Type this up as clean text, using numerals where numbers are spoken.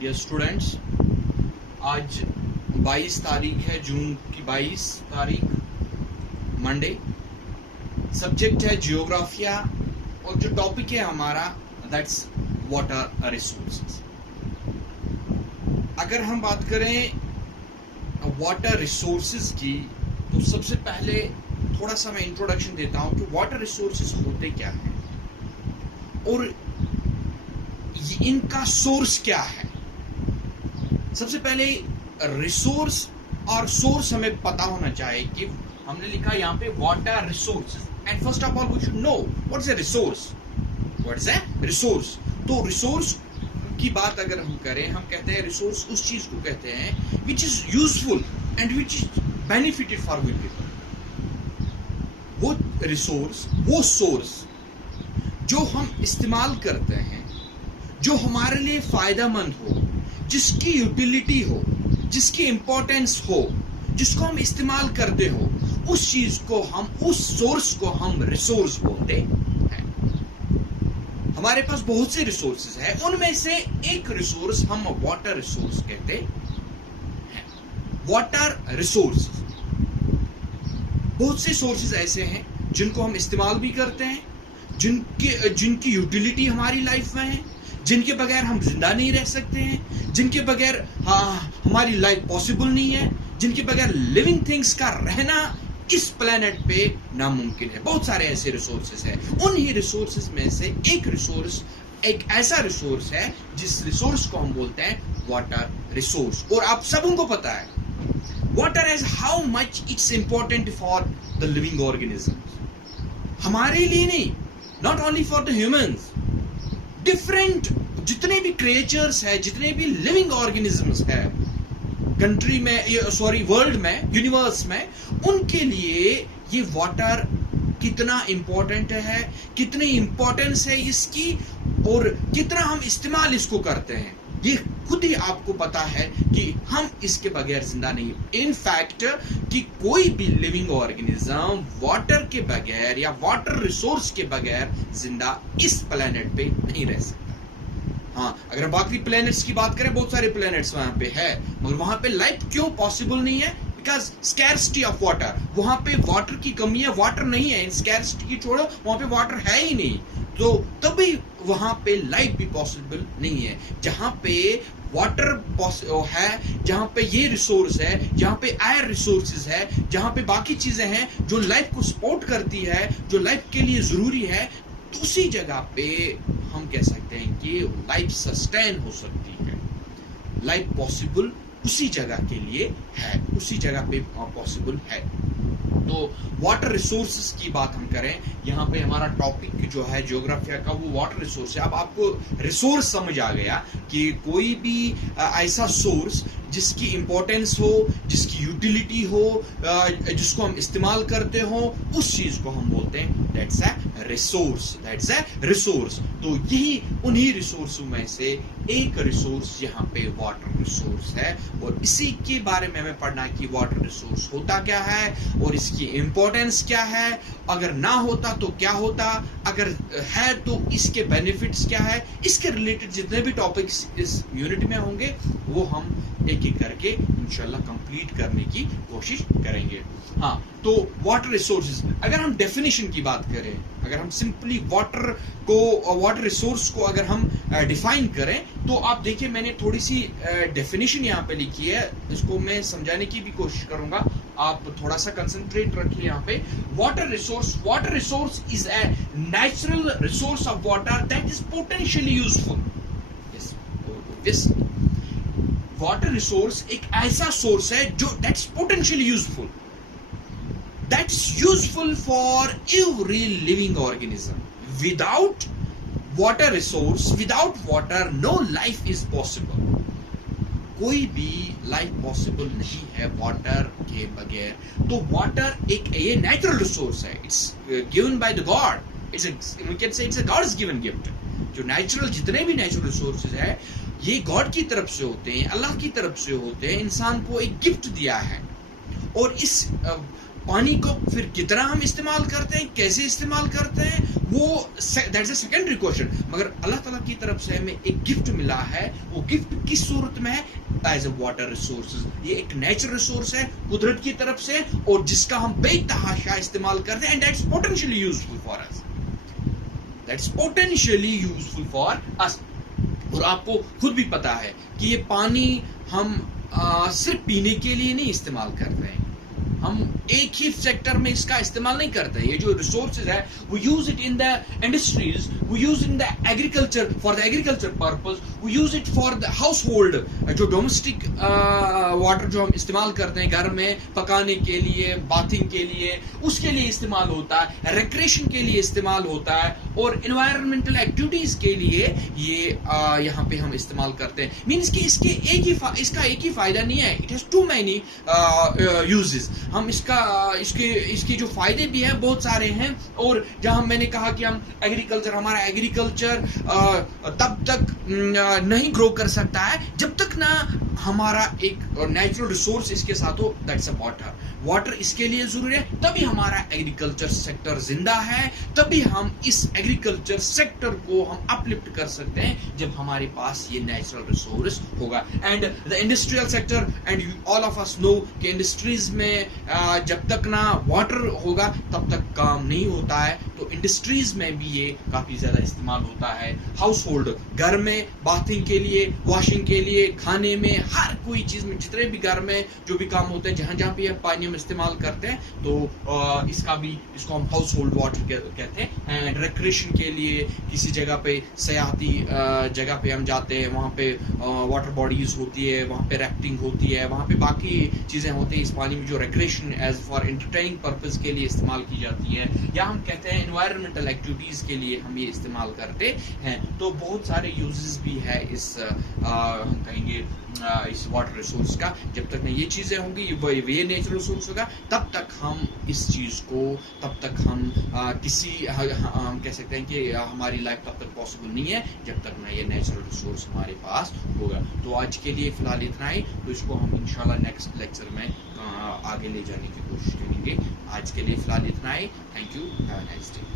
Dear students, आज 22 तारीख है, जून की 22 तारीख, मंडे। सब्जेक्ट है जियोग्राफिया और जो टॉपिक है हमारा दैट्स वाटर रिसोर्सेज। अगर हम बात करें वाटर रिसोर्सेज की तो सबसे पहले थोड़ा सा मैं इंट्रोडक्शन देता हूं कि वाटर रिसोर्सेज होते क्या हैं और इनका सोर्स क्या है। सबसे पहले रिसोर्स और सोर्स हमें पता होना चाहिए कि हमने लिखा यहाँ पे water resources, and first of all we should know what is a resource. What is a resource? तो रिसोर्स की बात अगर हम करें, हम कहते हैं रिसोर्स उस चीज को कहते हैं which is useful and which is benefited for we people. वो रिसोर्स, वो सोर्स जो हम इस्तेमाल करते हैं, जो हमारे लिए फायदेमंद हो, जिसकी यूटिलिटी हो, जिसकी इंपॉर्टेंस हो, जिसको हम इस्तेमाल करते हो, उस चीज को हम, उस सोर्स को हम रिसोर्स बोलते हैं। हमारे पास बहुत से रिसोर्सेज हैं, उनमें से एक रिसोर्स हम वाटर रिसोर्स कहते हैं। वाटर रिसोर्स, बहुत से सोर्सेज ऐसे हैं जिनको हम इस्तेमाल भी करते हैं, जिनकी यूटिलिटी हमारी लाइफ में है, जिनके बगैर हम जिंदा नहीं रह सकते हैं, जिनके बगैर हमारी लाइफ पॉसिबल नहीं है, जिनके बगैर लिविंग थिंग्स का रहना इस प्लेनेट पे नामुमकिन है। बहुत सारे ऐसे रिसोर्सेज हैं। उन ही रिसोर्सेज में से एक रिसोर्स, एक ऐसा रिसोर्स है जिस रिसोर्स को हम बोलते हैं वाटर रिसोर्स। और आप सबको पता है water as how much it's important for the living organisms. हमारे लिए नहीं, not only for the humans, different जितने भी क्रिएचर्स है, जितने भी लिविंग ऑर्गेनिजम्स है कंट्री में, सॉरी वर्ल्ड में, यूनिवर्स में, उनके लिए ये वाटर कितना इंपॉर्टेंट है, कितनी इंपॉर्टेंस है इसकी और कितना हम इस्तेमाल इसको करते हैं, ये खुद ही आपको पता है कि हम इसके बगैर जिंदा नहीं। इनफैक्ट कि कोई भी लिविंग ऑर्गेनिज्म वाटर के बगैर या वाटर रिसोर्स के बगैर जिंदा इस प्लेनेट पे नहीं रह सकता। हाँ, अगर बाकी प्लैनेट्स की बात करें, बहुत सारे प्लैनेट्स वहां पे है, मगर वहां पे लाइफ क्यों पॉसिबल नहीं है? बिकॉज स्कैर्सिटी ऑफ वाटर, वहां पे वाटर की कमी है, वाटर नहीं है। स्कैर्सिटी की छोड़ो, वहां पे वाटर है ही नहीं, तो तभी वहां पे लाइफ भी पॉसिबल नहीं है। जहां पे वाटर है, जहां पे ये रिसोर्स है, जहां पे एयर रिसोर्सेज है, जहां पे बाकी चीजें हैं जो लाइफ को सपोर्ट करती है, जो लाइफ के लिए जरूरी है, तो उसी जगह पे हम कह सकते हैं कि लाइफ सस्टेन हो सकती है, लाइफ पॉसिबल उसी जगह के लिए है, उसी जगह पे पॉसिबल है। तो वाटर रिसोर्सेज की बात हम करें, यहाँ पे हमारा टॉपिक जो है ज्योग्राफिया का, वो वाटर रिसोर्स है। अब आपको रिसोर्स समझ आ गया कि कोई भी ऐसा सोर्स जिसकी इंपॉर्टेंस हो, जिसकी यूटिलिटी हो, जिसको हम इस्तेमाल करते हो, उस चीज को हम बोलते हैं that's a resource, that's a resource. तो यही उन्हीं रिसोर्सों में से एक रिसोर्स यहाँ पे वाटर रिसोर्स है, और इसी के बारे में हमें पढ़ना है कि वाटर रिसोर्स होता क्या है और इसकी इंपॉर्टेंस क्या है। अगर ना होता तो क्या होता, अगर है तो इसके बेनिफिट्स क्या है। इसके रिलेटेड जितने भी टॉपिक्स इस यूनिट में होंगे वो हम एक एक करके इंशाल्लाह कंप्लीट करने की कोशिश करेंगे। हाँ, तो वाटर रिसोर्सेज, अगर हम डेफिनेशन की बात करें, अगर हम सिंपली वाटर रिसोर्स को अगर हम डिफाइन करें, तो आप देखिए मैंने थोड़ी सी डेफिनेशन यहाँ पे लिखी है, इसको मैं समझाने की भी कोशिश करूंगा, आप थोड़ा सा कंसंट्रेट रखिए यहाँ पे। Water resource is a natural resource of water that is potentially useful. Yes, water resource एक ऐसा सोर्स है जो that's potentially useful, that's useful for every living organism. Without water resource, without water, no life is possible. कोई भी life possible नहीं है water के बगैर। तो वाटर एक ये नेचुरल रिसोर्स है, it's given by the God, we can say it's a God's given gift। जो नेचुरल, जितने भी नेचुरल रिसोर्सेज है, ये गॉड की तरफ से होते हैं, अल्लाह की तरफ से होते हैं, इंसान को एक गिफ्ट दिया है। और इस पानी को फिर कितना हम इस्तेमाल करते हैं, कैसे इस्तेमाल करते हैं, वो दैट्स अ सेकेंडरी क्वेश्चन। मगर अल्लाह ताला की तरफ से हमें एक गिफ्ट मिला है, वो गिफ्ट किस सूरत में है? As a water resources. ये एक नेचुरल रिसोर्स है कुदरत की तरफ से, और जिसका हम बेतहाशा इस्तेमाल करते हैं, and that's potentially useful for us, that's potentially useful for us. और आपको खुद भी पता है कि ये पानी हम सिर्फ पीने के लिए नहीं इस्तेमाल कर रहे हैं, हम एक ही सेक्टर में इसका इस्तेमाल नहीं करते। ये जो रिसोर्सेज है वो use it in the industries, वो use in the agriculture, for the agriculture purpose, वो use it for the household, जो डोमेस्टिक वाटर जो हम इस्तेमाल करते हैं घर में पकाने के लिए, बाथिंग के लिए, उसके लिए इस्तेमाल होता है, रिक्रिएशन के लिए इस्तेमाल होता है, और एनवायरमेंटल एक्टिविटीज के लिए ये यहाँ पे हम इस्तेमाल करते हैं। मीन्स कि इसका एक ही फायदा नहीं है, it has too many uses. हम इसके जो फायदे भी हैं बहुत सारे हैं। और जहां मैंने कहा कि हम हमारा एग्रीकल्चर तब तक नहीं ग्रो कर सकता है जब तक ना हमारा एक नेचुरल रिसोर्स इसके साथ हो, दैट्स अ वाटर इसके लिए जरूरी है, तभी हमारा एग्रीकल्चर सेक्टर जिंदा है, तभी हम इस एग्रीकल्चर सेक्टर को हम अपलिफ्ट कर सकते हैं जब हमारे पास ये नेचुरल रिसोर्स होगा। And the industrial sector, and all of us know कि इंडस्ट्रीज में जब तक ना वाटर होगा तब तक काम नहीं होता है, तो इंडस्ट्रीज में भी ये काफी ज्यादा इस्तेमाल होता है। हाउस होल्ड, घर में बाथिंग के लिए, वॉशिंग के लिए, खाने में, हर कोई चीज में, जितने भी घर में जो भी काम होते हैं, जहां जहां भी पानी हम इस्तेमाल करते हैं, तो इसको हम हाउस होल्ड वाटर कहते हैं। एंड रिक्रिएशन के लिए किसी जगह पे सयाहती जगह पे हम जाते हैं, वहां पे वाटर बॉडीज होती है, वहां पे रैफ्टिंग होती है, वहां पे बाकी चीजें होती हैं इस पानी में जो recreation as for entertaining purpose के लिए इस्तेमाल की जाती है, या हम कहते हैं एनवायरमेंटल एक्टिविटीज के लिए हम ये इस्तेमाल करते हैं। तो बहुत सारे यूजेस भी है इस हम कहेंगे इस वाटर रिसोर्स का। जब तक ना ये चीजें होंगी, ये नेचुरल रिसोर्स होगा, तब तक हम इस चीज को, तब तक हम हम कह सकते हैं कि हमारी लाइफ तब तक पॉसिबल नहीं है जब तक ना ये नेचुरल रिसोर्स हमारे पास होगा। तो आज के लिए फिलहाल इतना ही, तो इसको हम इंशाल्लाह नेक्स्ट लेक्चर में आगे ले जाने की कोशिश करेंगे। आज के लिए फिलहाल इतना ही। Thank you, have a nice day.